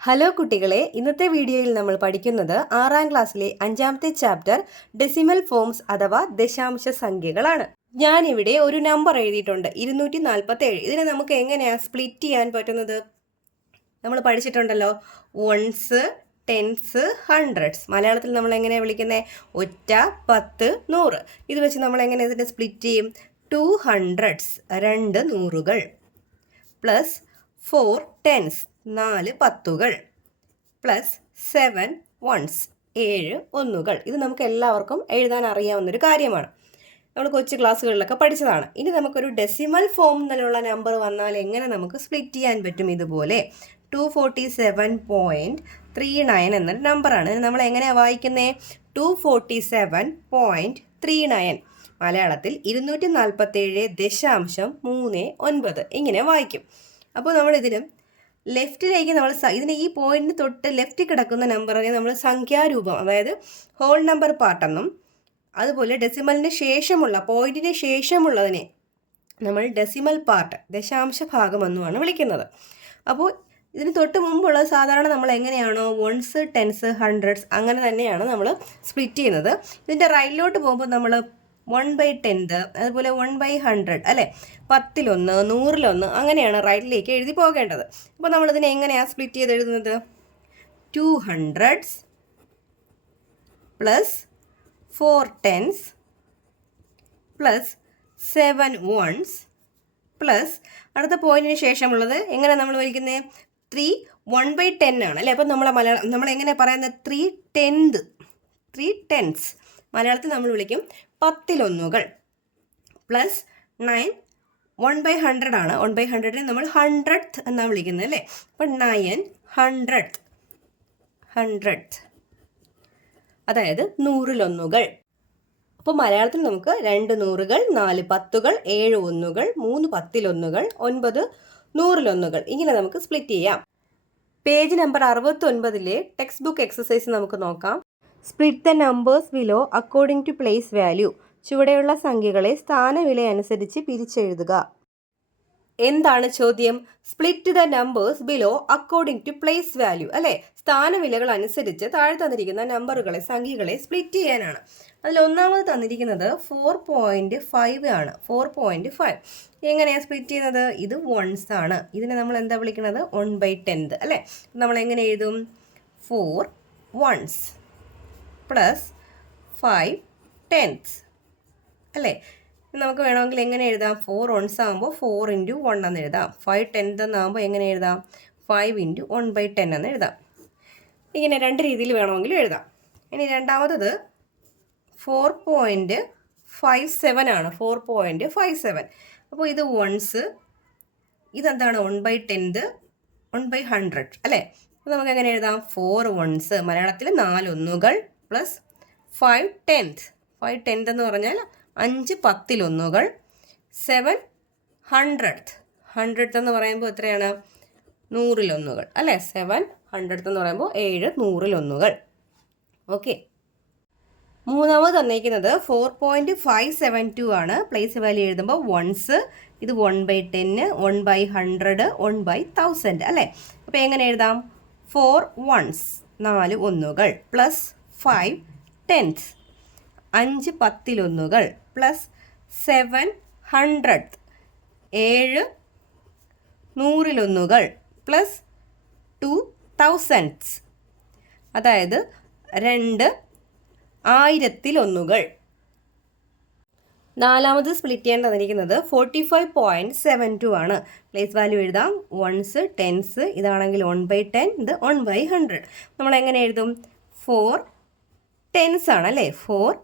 Hello കുട്ടികളെ, ഇന്നത്തെ വീഡിയോയിൽ നമ്മൾ പഠിക്കുന്നത് 6ാം ക്ലാസ്സിലെ 5ാമത്തെ ചാപ്റ്റർ ഡെസിമൽ ഫോംസ് അഥവാ ദശാംശ സംഖ്യകളാണ്. ഞാനിവിടെ ഒരു നമ്പർ എഴുതിയിട്ടുണ്ട് 247. ഇതിനെ നമുക്ക് എങ്ങനെയാണ് സ്പ്ലിറ്റ് ചെയ്യാൻ പറ്റുന്നത്? നമ്മൾ പഠിച്ചിട്ടുണ്ടല്ലോ, വൺസ്, ടെൻസ്, ഹൺഡ്രഡ്സ്. മലയാളത്തിൽ നമ്മൾ എങ്ങനെയാണ് വിളിക്കുന്നത്? ഒറ്റ, 10, 100. ഇത് വെച്ച് നമ്മൾ എങ്ങനെ ഇതിനെ സ്പ്ലിറ്റ് ചെയ്യും? 2 ഹൺഡ്രഡ്സ്, 2 നൂറുകൾ, പ്ലസ് 4 ടെൻസ്, 4 പത്തുകൾ, പ്ലസ് 7 വൺസ്, 7 ഒന്നുകൾ. ഇത് നമുക്ക് എല്ലാവർക്കും എഴുതാൻ അറിയാവുന്നൊരു കാര്യമാണ്. നമ്മൾ കൊച്ചു ക്ലാസ്സുകളിലൊക്കെ പഠിച്ചതാണ്. ഇനി നമുക്കൊരു ഡെസിമൽ ഫോമിലുള്ള നമ്പർ വന്നാൽ എങ്ങനെ നമുക്ക് സ്പ്ലിറ്റ് ചെയ്യാൻ പറ്റും? ഇതുപോലെ 247.39 എന്നൊരു നമ്പറാണ്. നമ്മൾ എങ്ങനെയാണ് വായിക്കുന്നത്? 247.39. മലയാളത്തിൽ 247.39 ഇങ്ങനെ വായിക്കും. അപ്പോൾ നമ്മൾ ഇതിലും ലെഫ്റ്റിലേക്ക് ഇതിന് ഈ പോയിന്റിന് തൊട്ട് ലെഫ്റ്റ് കിടക്കുന്ന നമ്പറിനെ നമ്മൾ സംഖ്യാരൂപം, അതായത് ഹോൾ നമ്പർ പാർട്ടെന്നും, അതുപോലെ ഡെസിമലിന് ശേഷമുള്ള പോയിന്റിന് ശേഷമുള്ളതിനെ നമ്മൾ ഡെസിമൽ പാർട്ട്, ദശാംശ ഭാഗം എന്നുമാണ് വിളിക്കുന്നത്. അപ്പോൾ ഇതിന് തൊട്ട് മുമ്പുള്ളത് സാധാരണ നമ്മൾ എങ്ങനെയാണോ വൺസ്, ടെൻസ്, ഹൺഡ്രഡ്സ് അങ്ങനെ തന്നെയാണ് നമ്മൾ സ്പ്ലിറ്റ് ചെയ്യുന്നത്. ഇതിൻ്റെ റൈറ്റിലോട്ട് പോകുമ്പോൾ നമ്മൾ 1/10, അതുപോലെ 1/100, അല്ലേ, 10-1, 100-1 അങ്ങനെയാണ് റൈറ്റിലേക്ക് എഴുതി പോകേണ്ടത്. അപ്പോൾ നമ്മളിതിനെ എങ്ങനെയാണ് സ്പ്ലിറ്റ് ചെയ്ത് എഴുതുന്നത്? 2 hundreds plus 4 tens plus 7 ones plus അടുത്ത പോയിന്റിന് ശേഷമുള്ളത് എങ്ങനെ നമ്മൾ വിളിക്കുന്നത്? 3 1/10 ആണ്, അല്ലേ. അപ്പോൾ നമ്മൾ എങ്ങനെ പറയുന്നത്? 3 ടെൻസ്. മലയാളത്തിൽ നമ്മൾ വിളിക്കും 10-1 പ്ലസ് 9 1/100 ആണ്. 1/100 നമ്മൾ 100th എന്നാണ് വിളിക്കുന്നത്, അല്ലേ. അപ്പോൾ 9 100th, അതായത് 100-1. അപ്പോൾ മലയാളത്തിൽ നമുക്ക് 2 നൂറുകൾ, 4 പത്തുകൾ, 7 ഒന്നുകൾ, 3 10-1, 9 100-1 ഇങ്ങനെ നമുക്ക് സ്പ്ലിറ്റ് ചെയ്യാം. Page number 69 text book exercise നമുക്ക് നോക്കാം. Split the numbers below according to place value. ചുവടെയുള്ള സംഖ്യകളെ സ്ഥാനവില അനുസരിച്ച് പിരിച്ചെഴുതുക. എന്താണ് ചോദ്യം? Split the numbers below according to place value, അല്ലേ. സ്ഥാനവിലകൾ അനുസരിച്ച് താഴെ തന്നിരിക്കുന്ന നമ്പറുകളെ, സംഖ്യകളെ സ്പ്ലിറ്റ് ചെയ്യാനാണ്. അതിൽ ഒന്നാമത് തന്നിരിക്കുന്നത് 4.5 ആണ്. 4.5 എങ്ങനെയാണ് സ്പ്ലിറ്റ് ചെയ്യുന്നത്? ഇത് വൺസ് ആണ്. ഇതിനെ നമ്മൾ എന്താ വിളിക്കുന്നത്? 1/10, അല്ലേ. നമ്മൾ എങ്ങനെ എഴുതും? 4 വൺസ് പ്ലസ് 5 ടെൻസ്, അല്ലേ. നമുക്ക് വേണമെങ്കിൽ എങ്ങനെ എഴുതാം? 4 വൺസ് ആകുമ്പോൾ 4 × 1 എന്ന് എഴുതാം. 5 ടെൻത്ത് എന്നാകുമ്പോൾ എങ്ങനെ എഴുതാം? 5 × 1/10 എന്ന് എഴുതാം. ഇങ്ങനെ രണ്ട് രീതിയിൽ വേണമെങ്കിലും എഴുതാം. ഇനി രണ്ടാമത്തത് 4.57 ആണ്. 4.57. അപ്പോൾ ഇത് വൺസ്, ഇതെന്താണ്? 1/10, 1/100, അല്ലേ. അപ്പോൾ നമുക്ക് എങ്ങനെ എഴുതാം? 4 വൺസ്, മലയാളത്തിൽ 4 ഒന്നുകൾ, പ്ലസ് 5 ടെൻത്ത്. 5 ടെൻത്ത് എന്ന് പറഞ്ഞാൽ 5 10-1, 7 100th. 100th എന്ന് പറയുമ്പോൾ എത്രയാണ്? 100-1, അല്ലേ. 7 100th എന്ന് പറയുമ്പോൾ 7 100-1. ഓക്കെ. മൂന്നാമത് തന്നിരിക്കുന്നത് 4.572 ആണ്. പ്ലേസ് വാല്യൂ എഴുതുമ്പോൾ വൺസ്, ഇത് 1/10, 1/100, 1/1000, അല്ലേ. അപ്പോൾ എങ്ങനെ എഴുതാം? 4 വൺസ്, 4 ഒന്നുകൾ, plus 5 tens, 5 10-1, plus 7 100th, 7 100-1, plus 2 thousands, അതായത് 2 1000-1. നാലാമത് സ്പ്ലിറ്റ് ചെയ്യാൻ തന്നിരിക്കുന്നത് 45.72 ആണ്. പ്ലേസ് വാല്യൂ എഴുതാം. വൺസ്, ടെൻസ്, ഇതാണെങ്കിൽ 1/10, ഇത് 1/100. നമ്മൾ എങ്ങനെ എഴുതും? 4 ടെൻസ് ആണ്, അല്ലേ. 4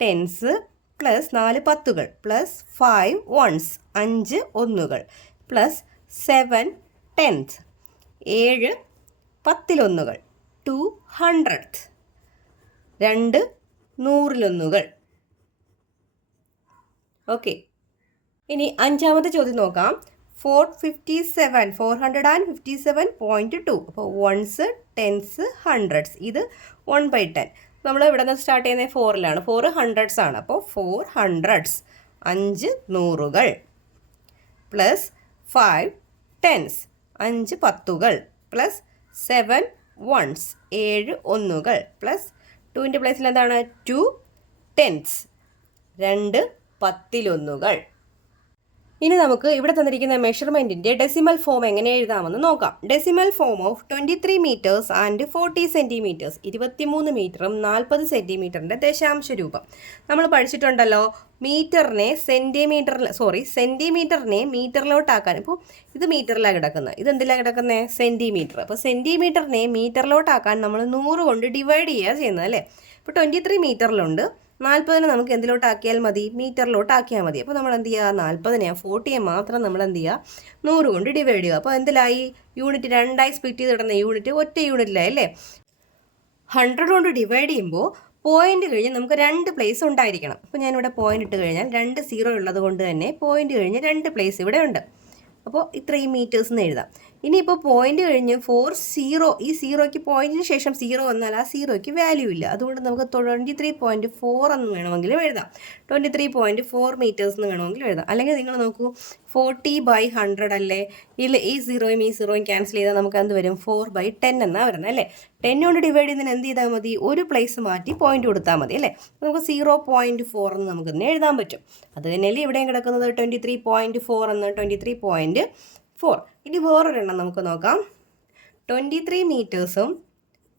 ടെൻസ് പ്ലസ് 4 പത്തുകൾ, പ്ലസ് 5 വൺസ്, 5 ഒന്നുകൾ, പ്ലസ് 7 ടെൻത്ത്, 7 10-1, 2 ഹൺഡ്രഡ്ത്ത്, 2 100-1. ഓക്കെ. ഇനി അഞ്ചാമത്തെ ചോദ്യം നോക്കാം. 457.2. അപ്പോൾ വൺസ്, ടെൻസ്, ഹൺഡ്രഡ്സ്, ഇത് 1/10. നമ്മൾ ഇവിടെ നിന്ന് സ്റ്റാർട്ട് ചെയ്യുന്നത് 4-ലാണ്. 4 ഹൺഡ്രഡ്സ് ആണ്. അപ്പോൾ 4 ഹൺഡ്രഡ്സ്, 5 നൂറുകൾ, പ്ലസ് 5 ടെൻസ്, 5 പത്തുകൾ, പ്ലസ് 7 ones 7 ഒന്നുകൾ പ്ലസ് 2ൻ്റെ പ്ലേസിൽ എന്താണ് 2 tenths 2 പത്തിലൊന്നുകൾ. ഇനി നമുക്ക് ഇവിടെ തന്നിരിക്കുന്ന മെഷർമെൻറ്റിൻ്റെ ഡെസിമൽ ഫോം എങ്ങനെ എഴുതാമെന്ന് നോക്കാം. Decimal form of 23 meters and 40 centimeters 23 മീറ്ററും 40 സെൻറ്റിമീറ്ററിൻ്റെ ദശാംശ രൂപം. നമ്മൾ പഠിച്ചിട്ടുണ്ടല്ലോ മീറ്ററിനെ സെൻറ്റിമീറ്ററിനെ മീറ്ററിലോട്ടാക്കാൻ. ഇപ്പോൾ ഇത് മീറ്ററിലാണ് കിടക്കുന്നത്, ഇത് എന്തിലാണ് കിടക്കുന്നത്? സെൻറ്റിമീറ്റർ. അപ്പോൾ സെൻറ്റിമീറ്ററിനെ മീറ്ററിലോട്ടാക്കാൻ നമ്മൾ 100 കൊണ്ട് ഡിവൈഡ് ചെയ്യുക ചെയ്യുന്നത് അല്ലേ. ഇപ്പോൾ 23 മീറ്ററിലുണ്ട്, 40 നമുക്ക് എന്തിലോട്ടാക്കിയാൽ മതി? മീറ്ററിലോട്ടാക്കിയാൽ മതി. അപ്പോൾ നമ്മൾ എന്ത് ചെയ്യുക? 40 40 മാത്രം നമ്മൾ എന്ത് ചെയ്യുക? 100 കൊണ്ട് ഡിവൈഡ് ചെയ്യുക. അപ്പോൾ എന്തിലായി? യൂണിറ്റ് രണ്ടായി സ്പ്ലിറ്റ് ചെയ്ത് കിടന്ന യൂണിറ്റ് ഒറ്റ യൂണിറ്റിലായി അല്ലേ. 100 കൊണ്ട് ഡിവൈഡ് ചെയ്യുമ്പോൾ പോയിന്റ് കഴിഞ്ഞ് നമുക്ക് 2 പ്ലേസ് ഉണ്ടായിരിക്കണം. അപ്പോൾ ഞാനിവിടെ പോയിന്റ് ഇട്ട് കഴിഞ്ഞാൽ 2 0 ഉള്ളത് കൊണ്ട് തന്നെ പോയിന്റ് കഴിഞ്ഞ് 2 പ്ലേസ് ഇവിടെ ഉണ്ട്. അപ്പോൾ ഇത്രയും മീറ്റേഴ്സ് എന്ന് എഴുതാം. ഇനിയിപ്പോൾ പോയിന്റ് കഴിഞ്ഞ് 40, ഈ 0ക്ക് പോയിന്റിന് ശേഷം 0 വന്നാൽ ആ 0ക്ക് വാല്യൂ ഇല്ല. അതുകൊണ്ട് നമുക്ക് 23.4 എന്ന് വേണമെങ്കിലും എഴുതാം. 23.4 മീറ്റേഴ്സ് എന്ന് വേണമെങ്കിലും എഴുതാം. അല്ലെങ്കിൽ നിങ്ങൾ നോക്കൂ, 40/100 അല്ലേ, ഇല്ല ഈ 0യും ഈ 0യും ക്യാൻസൽ ചെയ്താൽ നമുക്ക് എന്ത് വരും? 4/10 എന്നാണ് വരുന്നത് അല്ലേ. 10 കൊണ്ട് ഡിവൈഡ് ചെയ്യുന്നതിന് എന്ത് ചെയ്താൽ മതി? ഒരു പ്ലേസ് മാറ്റി പോയിന്റ് കൊടുത്താൽ മതി അല്ലേ. നമുക്ക് 0.4 എന്ന് നമുക്ക് തന്നെ എഴുതാൻ പറ്റും. അത് തന്നെയല്ലേ ഇവിടെയും കിടക്കുന്നത് 23.4 എന്ന്. 23.4. ഇനി വേറൊരെണ്ണം നമുക്ക് നോക്കാം. 23 മീറ്റേഴ്സും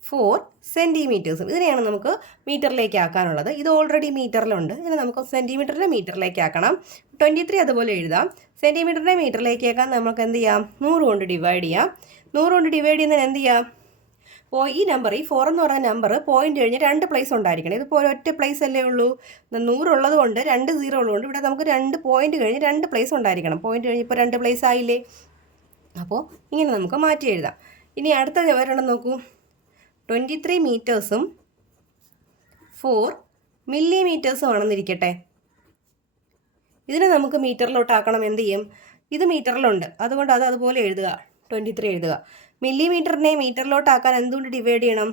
4 സെൻറ്റിമീറ്റേഴ്സും. ഇതിനെയാണ് നമുക്ക് മീറ്ററിലേക്ക് ആക്കാനുള്ളത്. ഇത് ഓൾറെഡി മീറ്ററിലുണ്ട്, ഇതിനെ നമുക്ക് സെൻറ്റിമീറ്ററിനെ മീറ്ററിലേക്ക് ആക്കണം. 23 അതുപോലെ എഴുതാം. സെൻറ്റിമീറ്ററിനെ മീറ്ററിലേക്ക് ആക്കാൻ നമുക്ക് എന്ത് ചെയ്യാം? 100 കൊണ്ട് ഡിവൈഡ് ചെയ്യാം. 100 കൊണ്ട് ഡിവൈഡ് ചെയ്യുന്നതിന് എന്ത് ചെയ്യാം? അപ്പോൾ ഈ നമ്പർ, ഈ 4 എന്ന് പറയുന്ന നമ്പർ പോയിന്റ് കഴിഞ്ഞ് 2 പ്ലേസ് ഉണ്ടായിരിക്കണം. ഇതിപ്പോൾ ഒറ്റ പ്ലേസ് അല്ലേ ഉള്ളൂ. 100 ഉള്ളത് കൊണ്ട് 2 0 ഉള്ളതുകൊണ്ട് ഇവിടെ നമുക്ക് 2 പോയിന്റ് കഴിഞ്ഞ് 2 പ്ലേസ് ഉണ്ടായിരിക്കണം. പോയിന്റ് കഴിഞ്ഞ് ഇപ്പോൾ 2 പ്ലേസ് ആയില്ലേ. അപ്പോൾ ഇങ്ങനെ നമുക്ക് മാറ്റി എഴുതാം. ഇനി അടുത്ത ഒരെണ്ണം നോക്കൂ. 23 മീറ്റേഴ്സും 4 മില്ലിമീറ്റേഴ്സും ആണെന്നിരിക്കട്ടെ. ഇതിനെ നമുക്ക് മീറ്ററിലോട്ടാക്കണം. എന്ത് ചെയ്യും? ഇത് മീറ്ററിലുണ്ട്, അതുകൊണ്ട് അതുപോലെ എഴുതുക. 23 എഴുതുക. മില്ലിമീറ്ററിനെ മീറ്ററിലോട്ടാക്കാൻ എന്തുകൊണ്ട് ഡിവൈഡ് ചെയ്യണം?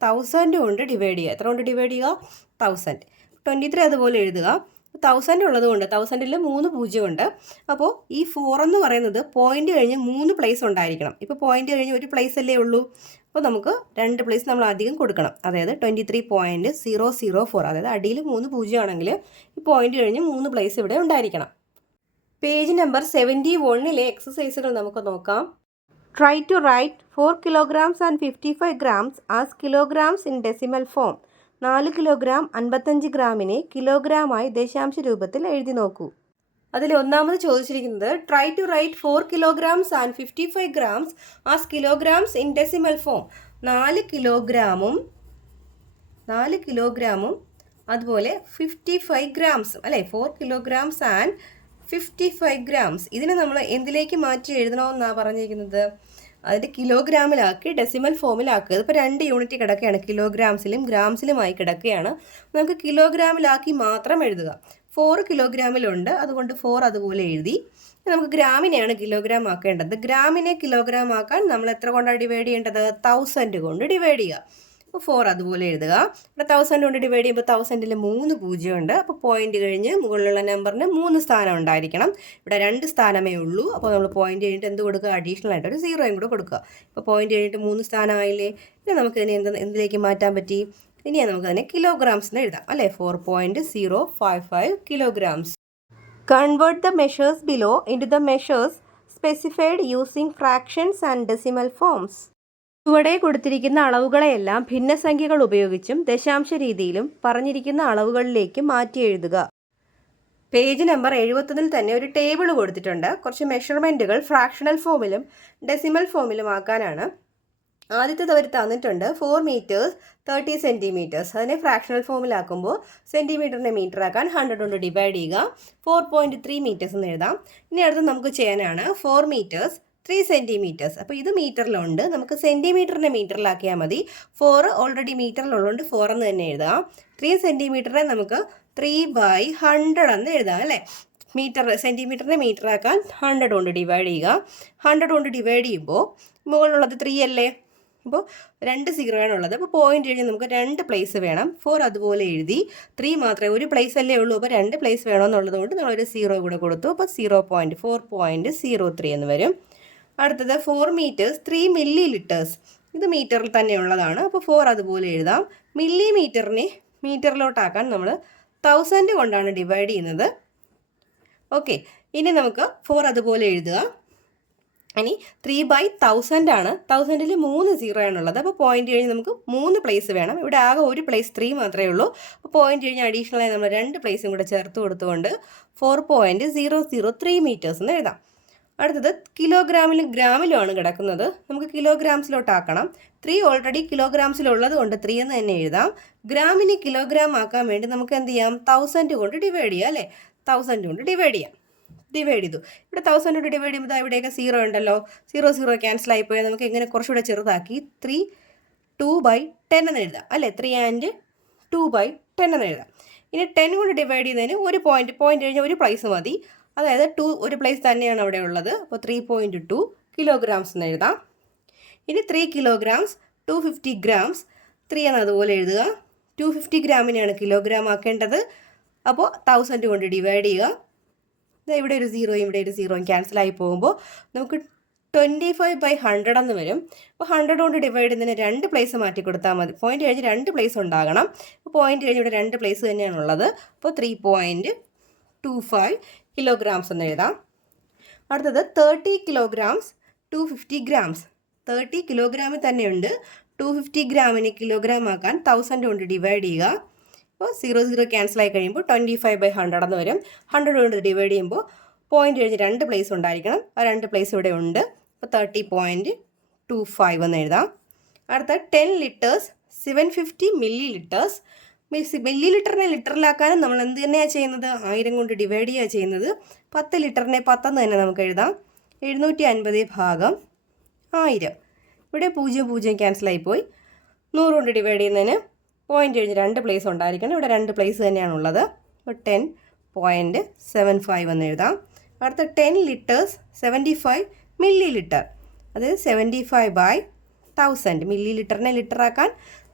1000 കൊണ്ട് ഡിവൈഡ് ചെയ്യുക. എത്ര കൊണ്ട് ഡിവൈഡ് ചെയ്യുക? 1000. 23 അതുപോലെ എഴുതുക. 1000 ഉള്ളത് കൊണ്ട് 1000ൽ 3 0 ഉണ്ട്. അപ്പോൾ ഈ 4 എന്ന് പറയുന്നത് പോയിന്റ് കഴിഞ്ഞ് 3 പ്ലേസ് ഉണ്ടായിരിക്കണം. ഇപ്പോൾ പോയിന്റ് കഴിഞ്ഞ് ഒരു പ്ലേസ് അല്ലേ ഉള്ളൂ. അപ്പോൾ നമുക്ക് 2 പ്ലേസ് നമ്മൾ അധികം കൊടുക്കണം. അതായത് 23.004, അതായത് അടിയിൽ 3 0 ആണെങ്കിൽ ഈ പോയിന്റ് കഴിഞ്ഞ് 3 പ്ലേസ് ഇവിടെ ഉണ്ടായിരിക്കണം. പേജ് നമ്പർ 71 എക്സസൈസുകൾ നമുക്ക് നോക്കാം. Try to write 4 kilograms and 55 grams as kilograms in decimal form. 4 kilogram 55 ഗ്രാമിനെ കിലോഗ്രാമായി ദശാംശ രൂപത്തിൽ എഴുതി നോക്കൂ. അതിൽ ഒന്നാമത് ചോദിച്ചിരിക്കുന്നത് try to write 4 kilograms and 55 grams as kilograms in decimal form. 4 കിലോഗ്രാമും അതുപോലെ 55 ഗ്രാംസും അല്ലേ. 4 kilograms and 55 grams. ഇതിനെ നമ്മൾ എന്തിലേക്ക് മാറ്റി എഴുതണമെന്നാണ് പറഞ്ഞിരിക്കുന്നത്? അതിൻ്റെ കിലോഗ്രാമിലാക്കി ഡെസിമൽ ഫോമിലാക്കുക. ഇതിപ്പോൾ 2 യൂണിറ്റ് കിടക്കുകയാണ്, കിലോഗ്രാംസിലും ഗ്രാംസിലുമായി കിടക്കുകയാണ്. നമുക്ക് കിലോഗ്രാമിലാക്കി മാത്രം എഴുതുക. 4 കിലോഗ്രാമിലുണ്ട്, അതുകൊണ്ട് 4 അതുപോലെ എഴുതി. നമുക്ക് ഗ്രാമിനെയാണ് കിലോഗ്രാം ആക്കേണ്ടത്. ഗ്രാമിനെ കിലോഗ്രാം ആക്കാൻ നമ്മൾ എത്ര കൊണ്ടാണ് ഡിവൈഡ് ചെയ്യേണ്ടത്? 1000 കൊണ്ട് ഡിവൈഡ് ചെയ്യുക. അപ്പോൾ 4 അതുപോലെ എഴുതുക. ഇവിടെ 1000 കൊണ്ട് ഡിവൈഡ് ചെയ്യുമ്പോൾ 1000ൽ 3 0 ഉണ്ട്. അപ്പോൾ പോയിന്റ് കഴിഞ്ഞ് മുകളിലുള്ള നമ്പറിന് 3 സ്ഥാനം ഉണ്ടായിരിക്കണം. ഇവിടെ 2 സ്ഥാനമേ ഉള്ളൂ. അപ്പോൾ നമ്മൾ പോയിന്റ് കഴിഞ്ഞിട്ട് എന്ത് കൊടുക്കുക? അഡീഷണൽ ആയിട്ട് ഒരു 0യും കൂടെ കൊടുക്കുക. ഇപ്പോൾ പോയിന്റ് കഴിഞ്ഞിട്ട് 3 സ്ഥാനമായില്ലേ. ഇനി നമുക്ക് ഇതിനെ എന്തിലേക്ക് മാറ്റാൻ പറ്റി? ഇനി നമുക്ക് അതിനെ കിലോഗ്രാംസിന് എഴുതാം അല്ലേ. 4.055 kilograms. Convert the measures below into the measures specified using fractions and decimal forms. ചുവടെ കൊടുത്തിരിക്കുന്ന അളവുകളെയെല്ലാം ഭിന്നസംഖ്യകൾ ഉപയോഗിച്ചും ദശാംശ രീതിയിലും പറഞ്ഞിരിക്കുന്ന അളവുകളിലേക്ക് മാറ്റി എഴുതുക. പേജ് നമ്പർ 71 തന്നെ ഒരു ടേബിൾ കൊടുത്തിട്ടുണ്ട്. കുറച്ച് മെഷർമെൻറ്റുകൾ ഫ്രാക്ഷണൽ ഫോമിലും ഡെസിമൽ ഫോമിലും ആക്കാനാണ്. ആദ്യത്തെ അവർ തന്നിട്ടുണ്ട് 4 meters 30 centimeters. അതിനെ ഫ്രാക്ഷണൽ ഫോമിലാക്കുമ്പോൾ സെൻറ്റിമീറ്ററിനെ മീറ്റർ ആക്കാൻ 100 കൊണ്ട് ഡിവൈഡ് ചെയ്യുക. 4.3 meters എന്ന് എഴുതാം. ഇനി അടുത്ത് നമുക്ക് ചെയ്യാനാണ് 4 meters 3 centimeters. അപ്പോൾ ഇത് മീറ്ററിലുണ്ട്, നമുക്ക് സെൻറ്റിമീറ്ററിനെ മീറ്ററിലാക്കിയാൽ മതി. 4 ഓൾറെഡി മീറ്ററിലുള്ളതുകൊണ്ട് 4 എന്ന് തന്നെ എഴുതാം. 3 centimeter നമുക്ക് 3/100 എന്ന് എഴുതാം അല്ലേ. സെൻറ്റിമീറ്ററിനെ മീറ്ററാക്കാൻ 100 കൊണ്ട് ഡിവൈഡ് ചെയ്യുക. 100 കൊണ്ട് ഡിവൈഡ് ചെയ്യുമ്പോൾ മുകളിലുള്ളത് 3 അല്ലേ. അപ്പോൾ 2 0 ആണുള്ളത്. അപ്പോൾ പോയിന്റ് കഴിഞ്ഞ് നമുക്ക് 2 പ്ലേസ് വേണം. 4 അതുപോലെ എഴുതി. 3 മാത്രമേ ഒരു പ്ലേസ് അല്ലേ ഉള്ളൂ. അപ്പോൾ 2 പ്ലേസ് വേണമെന്നുള്ളത് കൊണ്ട് നമ്മളൊരു 0 കൂടെ കൊടുത്തു. അപ്പോൾ 4.03 എന്ന് വരും. അടുത്തത് 4 meters 3 milliliters. ഇത് മീറ്ററിൽ തന്നെയുള്ളതാണ്. അപ്പോൾ 4 അതുപോലെ എഴുതാം. മില്ലിമീറ്ററിനെ മീറ്ററിലോട്ടാക്കാൻ നമ്മൾ 1000 കൊണ്ടാണ് ഡിവൈഡ് ചെയ്യുന്നത്. ഓക്കെ, ഇനി നമുക്ക് 4 അതുപോലെ എഴുതുക. ഇനി 3/1000 ആണ്. 1000ൽ 3 0 ആണുള്ളത്. അപ്പോൾ പോയിന്റ് കഴിഞ്ഞ് നമുക്ക് 3 പ്ലേസ് വേണം. ഇവിടെ ആകെ ഒരു പ്ലേസ് 3 മാത്രമേ ഉള്ളൂ. അപ്പോൾ പോയിന്റ് കഴിഞ്ഞ് അഡീഷണലായി നമ്മൾ 2 പ്ലേസും കൂടെ ചേർത്ത് കൊടുത്തുകൊണ്ട് 4.003 മീറ്റേഴ്സ് എന്ന് എഴുതാം. അടുത്തത് കിലോഗ്രാമിലും ഗ്രാമിലുമാണ് കിടക്കുന്നത്. നമുക്ക് കിലോഗ്രാംസിലോട്ടാക്കണം. 3 ഓൾറെഡി കിലോഗ്രാംസിലുള്ളത് കൊണ്ട് 3 എന്ന് തന്നെ എഴുതാം. ഗ്രാമിന് കിലോഗ്രാം ആക്കാൻ വേണ്ടി നമുക്ക് എന്ത് ചെയ്യാം? 1000 കൊണ്ട് ഡിവൈഡ് ചെയ്യാം അല്ലേ? 1000 കൊണ്ട് ഡിവൈഡ് ചെയ്യാം. ഡിവൈഡ് ചെയ്തു. ഇവിടെ 1000 കൊണ്ട് ഡിവൈഡ് ചെയ്യുമ്പോൾ ഇവിടെയൊക്കെ 0 ഉണ്ടല്ലോ. 0 ക്യാൻസൽ ആയിപ്പോയാൽ നമുക്ക് എങ്ങനെ കുറച്ചുകൂടെ ചെറുതാക്കി 2/10 എന്ന് എഴുതാം അല്ലേ? 3 and 2/10 എന്ന് എഴുതാം. ഇനി 10 കൊണ്ട് ഡിവൈഡ് ചെയ്യുന്നതിന് ഒരു പോയിന്റ് കഴിഞ്ഞാൽ ഒരു പ്ലേസ് മതി. അതായത് 2 ഒരു പ്ലേസ് തന്നെയാണ് അവിടെ ഉള്ളത്. അപ്പോൾ 3.2 കിലോഗ്രാംസ് എന്ന് എഴുതാം. ഇനി 3 കിലോഗ്രാംസ് 250 ഗ്രാംസ് 3 എന്ന് അതുപോലെ എഴുതുക. 250 ഗ്രാമിനെയാണ് കിലോഗ്രാം ആക്കേണ്ടത്. അപ്പോൾ 1000 കൊണ്ട് ഡിവൈഡ് ചെയ്യുക. ഇവിടെ ഒരു 0 ഇവിടെ ഒരു 0 ക്യാൻസൽ ആയി പോകുമ്പോൾ നമുക്ക് 25/100 എന്ന് വരും. അപ്പോൾ 100 കൊണ്ട് ഡിവൈഡ് ചെയ്യുന്നതിന് 2 പ്ലേസ് മാറ്റി കൊടുത്താൽ മതി. പോയിന്റ് കഴിഞ്ഞ് 2 പ്ലേസ് ഉണ്ടാകണം. അപ്പോൾ പോയിന്റ് കഴിഞ്ഞ് ഇവിടെ 2 പ്ലേസ് തന്നെയാണുള്ളത്. അപ്പോൾ 3.25 കിലോഗ്രാംസ് എന്ന് എഴുതാം. അടുത്തത് 30 കിലോഗ്രാംസ് 250 ഗ്രാംസ്. 30 കിലോഗ്രാമിൽ തന്നെയുണ്ട്. 250 ഗ്രാമിന് കിലോഗ്രാം ആക്കാൻ 1000 കൊണ്ട് ഡിവൈഡ് ചെയ്യുക. അപ്പോൾ 0 ക്യാൻസൽ ആയി കഴിയുമ്പോൾ 25/100 എന്ന് വരും. 100 കൊണ്ട് ഡിവൈഡ് ചെയ്യുമ്പോൾ പോയിന്റ് കഴിഞ്ഞ് 2 പ്ലേസ് ഉണ്ടായിരിക്കണം. ആ 2 പ്ലേസ് ഇവിടെ ഉണ്ട്. അപ്പോൾ 30.25 എന്ന് എഴുതാം. അടുത്ത 10 ലിറ്റേഴ്സ് 750 മില്ലി ലിറ്റേഴ്സ്. മില്ലി ലിറ്ററിനെ ലിറ്ററിലാക്കാനും നമ്മൾ എന്ത് തന്നെയാണ് ചെയ്യുന്നത്? 1000 കൊണ്ട് ഡിവൈഡ് ചെയ്യുക ചെയ്യുന്നത്. 10 ലിറ്ററിനെ 10 എന്ന് തന്നെ നമുക്ക് എഴുതാം. 750/1000. ഇവിടെ 0 ക്യാൻസൽ ആയിപ്പോയി. 100 കൊണ്ട് ഡിവൈഡ് ചെയ്യുന്നതിന് പോയിന്റ് കഴിഞ്ഞ് 2 പ്ലേസ് ഉണ്ടായിരിക്കണം. ഇവിടെ 2 പ്ലേസ് തന്നെയാണുള്ളത്. അപ്പോൾ 10.75 എന്ന് എഴുതാം. അടുത്ത 10 ലിറ്റേഴ്സ് 75 മില്ലി ലിറ്റർ. അതായത് 75/1000. മില്ലി ലിറ്ററിനെ ലിറ്ററാക്കാൻ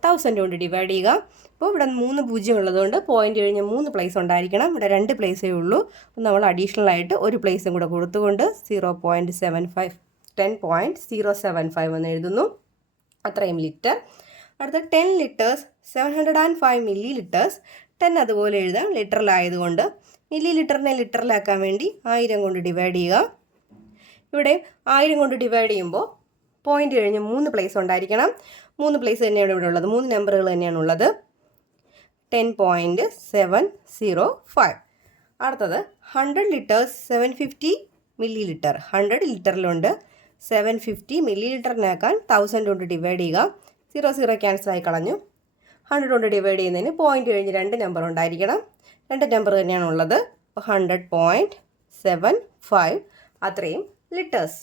1000 കൊണ്ട് ഡിവൈഡ് ചെയ്യുക. അപ്പോൾ ഇവിടെ 3 0 ഉള്ളതുകൊണ്ട് പോയിന്റ് കഴിഞ്ഞ് 3 പ്ലേസ് ഉണ്ടായിരിക്കണം. ഇവിടെ 2 പ്ലേസേ ഉള്ളൂ. അപ്പോൾ നമ്മൾ അഡീഷണൽ ആയിട്ട് ഒരു പ്ലേസും കൂടെ കൊടുത്തുകൊണ്ട് 10.075 എന്ന് എഴുതുന്നു. അത്രയും ലിറ്റർ. അടുത്ത 10 ലിറ്റേഴ്സ് 705 മില്ലി ലിറ്റേഴ്സ്. 10 അതുപോലെ എഴുതാം ലിറ്ററിലായതുകൊണ്ട്. മില്ലി ലിറ്ററിനെ ലിറ്ററിലാക്കാൻ വേണ്ടി 1000 കൊണ്ട് ഡിവൈഡ് ചെയ്യുക. ഇവിടെ 1000 കൊണ്ട് ഡിവൈഡ് ചെയ്യുമ്പോൾ പോയിന്റ് കഴിഞ്ഞ് 3 പ്ലേസ് ഉണ്ടായിരിക്കണം. 3 പ്ലേസ് തന്നെയാണ് ഇവിടെ ഉള്ളത്. 3 നമ്പറുകൾ തന്നെയാണുള്ളത്. 10.705. അടുത്തത് 100 ലിറ്റേഴ്സ് 750 മില്ലി ലിറ്റർ. 100 ലിറ്ററിലുണ്ട്. 750 മില്ലി ലിറ്ററിനാക്കാൻ 1000 കൊണ്ട് ഡിവൈഡ് ചെയ്യുക. 0 ക്യാൻസൽ ആയി കളഞ്ഞു. 100 കൊണ്ട് ഡിവൈഡ് ചെയ്യുന്നതിന് പോയിന്റ് കഴിഞ്ഞ് 2 നമ്പർ ഉണ്ടായിരിക്കണം. 2 നമ്പർ തന്നെയാണുള്ളത്. അപ്പോൾ 100.75 അത്രയും ലിറ്റേഴ്സ്.